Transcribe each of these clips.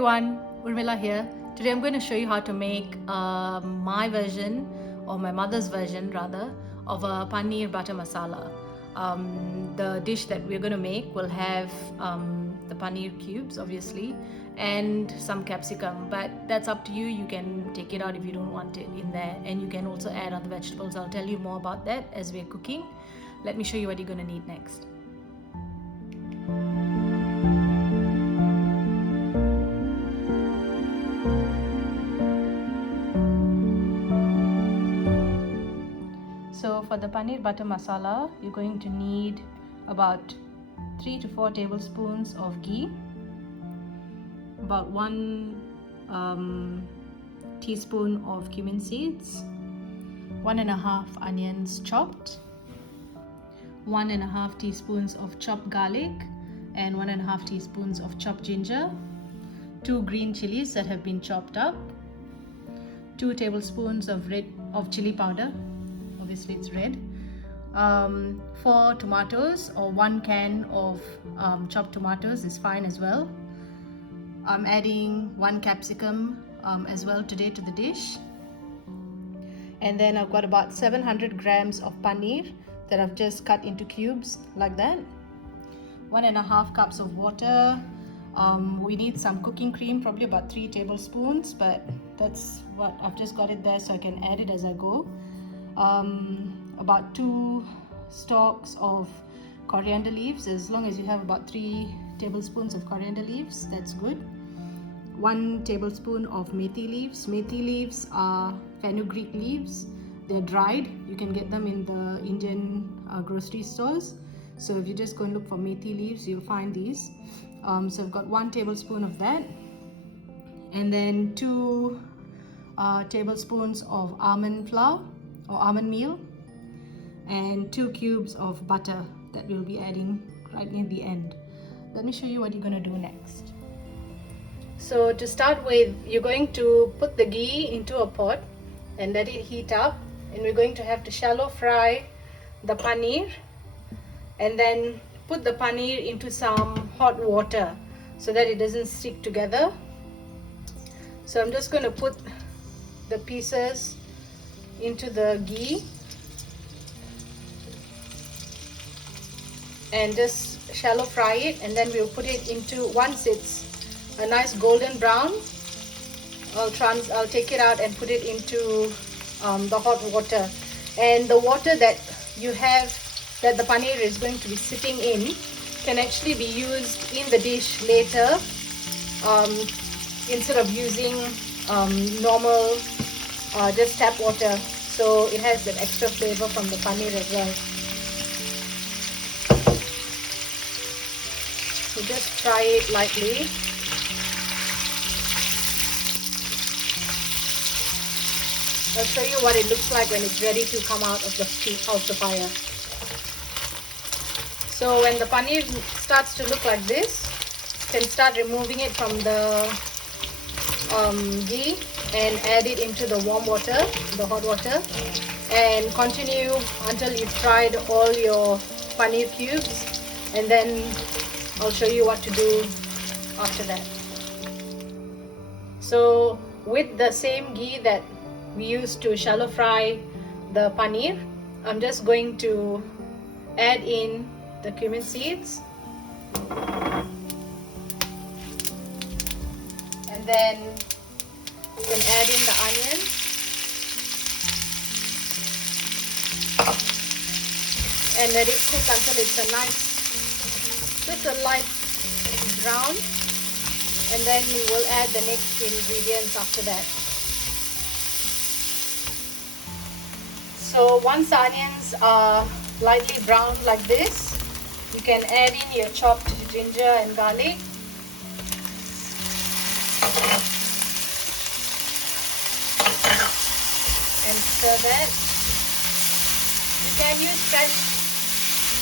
everyone, Urmila here. Today I'm going to show you how to make my version, or my mother's version rather, of a Paneer Butter Masala. The dish that we're going to make will have the paneer cubes obviously and some capsicum, but that's up to you. You can take it out if you don't want it in there, and you can also add other vegetables. I'll tell you more about that as we're cooking. Let me show you what you're going to need next. So for the Paneer Butter Masala, you're going to need about 3 to 4 tablespoons of ghee, about 1 teaspoon of cumin seeds, 1.5 onions chopped, 1.5 teaspoons of chopped garlic, and 1.5 teaspoons of chopped ginger, 2 green chilies that have been chopped up, 2 tablespoons of chili powder. Obviously it's red, 4 tomatoes, or 1 can of chopped tomatoes is fine as well. I'm adding 1 capsicum as well today to the dish, and then I've got about 700 grams of paneer that I've just cut into cubes like that, 1.5 cups of water. We need some cooking cream, probably about 3 tablespoons, but that's what I've just got it there so I can add it as I go. About 2 stalks of coriander leaves. As long as you have about 3 tablespoons of coriander leaves, that's good. 1 tablespoon of methi leaves. Methi leaves are fenugreek leaves. They're dried. You can get them in the Indian grocery stores. So if you just go and look for methi leaves, you'll find these. So I've got 1 tablespoon of that, and then 2 tablespoons of almond flour or almond meal, and 2 cubes of butter that we'll be adding right near the end. Let me show you what you're going to do next. So to start with, you're going to put the ghee into a pot and let it heat up, and we're going to have to shallow fry the paneer, and then put the paneer into some hot water so that it doesn't stick together. So I'm just going to put the pieces into the ghee and just shallow fry it, and then we'll put it into, once it's a nice golden brown, I'll take it out and put it into the hot water. And the water that you have, that the paneer is going to be sitting in, can actually be used in the dish later, instead of using normal just tap water, so it has that extra flavor from the paneer as well. So just fry it lightly. I'll show you what it looks like when it's ready to come out of the fire. So when the paneer starts to look like this, you can start removing it from the ghee and add it into the warm water, the hot water, and continue until you've fried all your paneer cubes, and then I'll show you what to do after that. So with the same ghee that we used to shallow fry the paneer, I'm just going to add in the cumin seeds, and then you can add in the onion, and let it cook until it's a nice, just a light brown, and then we will add the next ingredients after that. So once the onions are lightly browned like this, you can add in your chopped ginger and garlic. And stir that. You can use fresh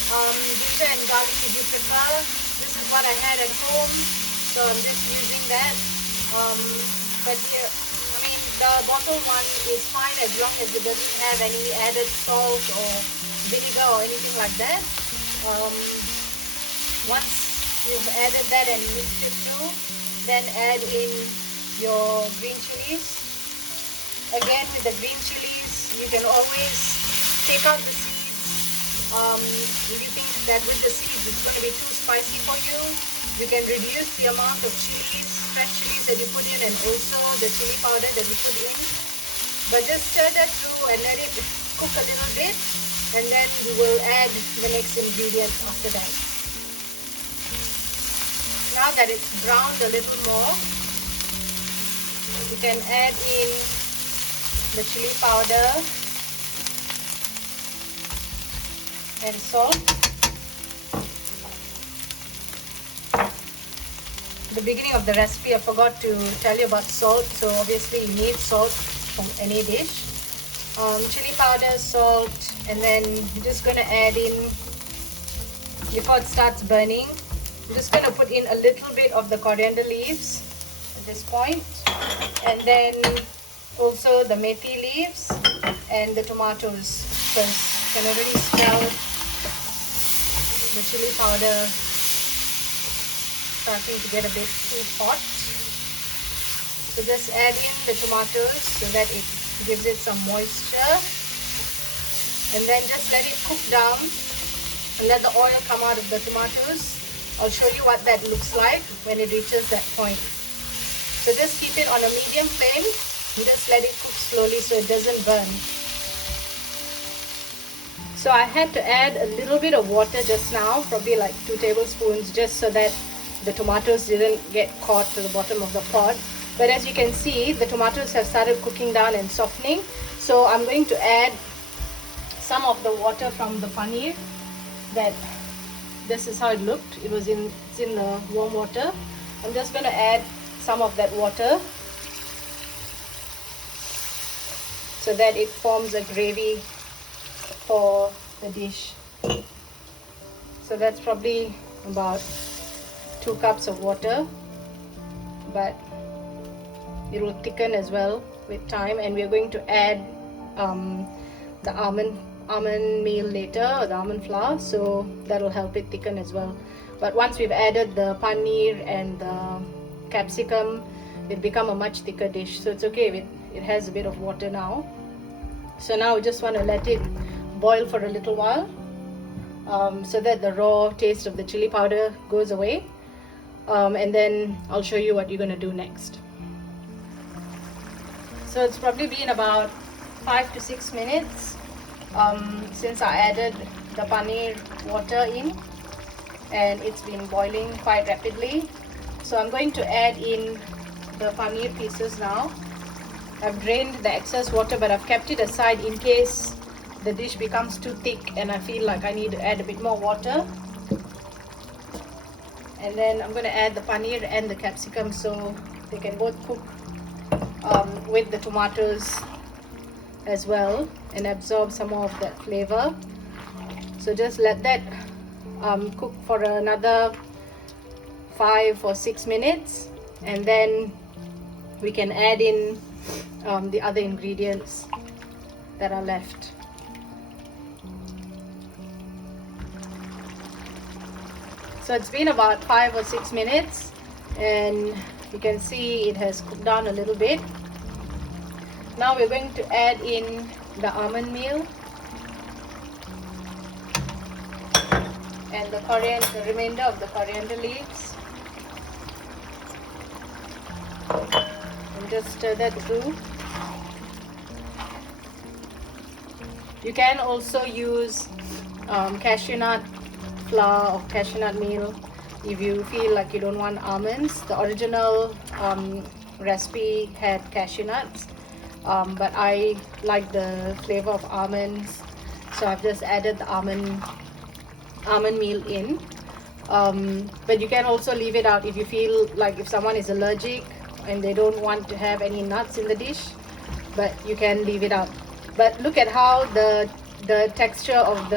ginger and garlic if you prefer. This is what I had at home, so I'm just using that. But here, I mean, the bottle one is fine as long as it doesn't have any added salt or vinegar or anything like that. Once you've added that and mixed it through, Then add in your green chilies. Again, with the green chilies, you can always take out the seeds. If you think that with the seeds it's going to be too spicy for you, you can reduce the amount of chilies, fresh chilies that you put in, and also the chili powder that you put in. But just stir that through and let it cook a little bit, and then we will add the next ingredient after that. Now that it's browned a little more, you can add in the chili powder and salt. At the beginning of the recipe, I forgot to tell you about salt, so obviously you need salt from any dish. Chili powder, salt, and then you're just going to add in, before it starts burning, I'm just going to put in a little bit of the coriander leaves at this point, and then also the methi leaves and the tomatoes first. You can already smell the chili powder starting to get a bit too hot. So just add in the tomatoes so that it gives it some moisture, and then just let it cook down and let the oil come out of the tomatoes. I'll show you what that looks like when it reaches that point. So just keep it on a medium flame. Just let it cook slowly so it doesn't burn. So I had to add a little bit of water just now, probably like 2 tablespoons, just so that the tomatoes didn't get caught to the bottom of the pot. But as you can see, the tomatoes have started cooking down and softening. So I'm going to add some of the water from the paneer. This is how it looked. It's in the warm water. I'm just going to add some of that water so that it forms a gravy for the dish. So that's probably about 2 cups of water, but it will thicken as well with time. And we're going to add the almond meal later, or the almond flour, so that will help it thicken as well. But once we've added the paneer and the capsicum, it become a much thicker dish, so it's okay if it has a bit of water now. So now we just want to let it boil for a little while, so that the raw taste of the chili powder goes away, and then I'll show you what you're going to do next. So it's probably been about 5 to 6 minutes since I added the paneer water in, and it's been boiling quite rapidly. So I'm going to add in the paneer pieces now. I've drained the excess water, but I've kept it aside in case the dish becomes too thick and I feel like I need to add a bit more water. And then I'm going to add the paneer and the capsicum so they can both cook with the tomatoes as well and absorb some more of that flavor. So just let that cook for another 5 or 6 minutes, and then we can add in the other ingredients that are left. So it's been about 5 or 6 minutes, and you can see it has cooked down a little bit. Now we're going to add in the almond meal and the remainder of the coriander leaves, and just stir that through. You can also use cashew nut flour or cashew nut meal if you feel like you don't want almonds. The original recipe had cashew nuts, but I like the flavor of almonds, so I've just added the almond meal in. But you can also leave it out if you feel like, if someone is allergic and they don't want to have any nuts in the dish, but you can leave it out. But look at how the texture of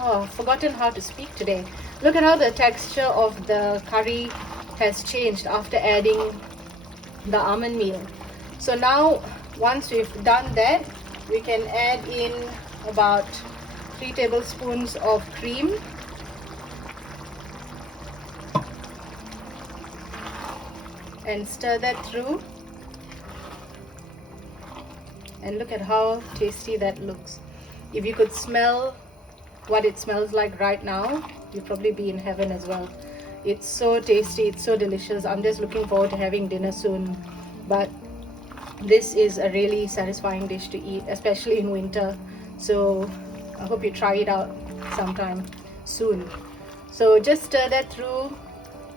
I've forgotten how to speak today. Look at how the texture of the curry has changed after adding the almond meal. So now, once we've done that, we can add in about 3 tablespoons of cream. and stir that through. And look at how tasty that looks. If you could smell what it smells like right now, you'd probably be in heaven as well. It's so tasty, it's so delicious. I'm just looking forward to having dinner soon. But this is a really satisfying dish to eat, especially in winter. So I hope you try it out sometime soon. So just stir that through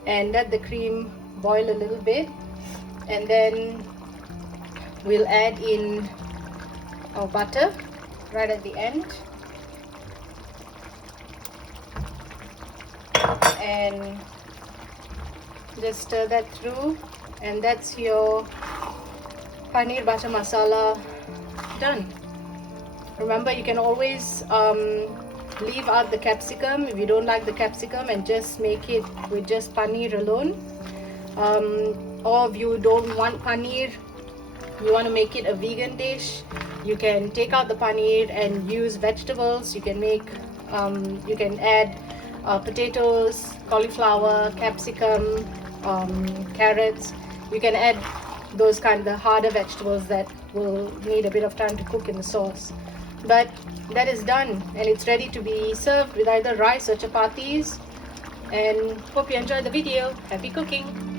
and let the cream boil a little bit, and then we'll add in our butter right at the end, and just stir that through, and that's your Paneer Butter Masala done. Remember, you can always leave out the capsicum if you don't like the capsicum and just make it with just paneer alone. Or if you don't want paneer, you want to make it a vegan dish, you can take out the paneer and use vegetables. You can make, you can add potatoes, cauliflower, capsicum, carrots. You can add those kind of harder vegetables that will need a bit of time to cook in the sauce. But that is done, and it's ready to be served with either rice or chapatis. And hope you enjoyed the video. Happy cooking!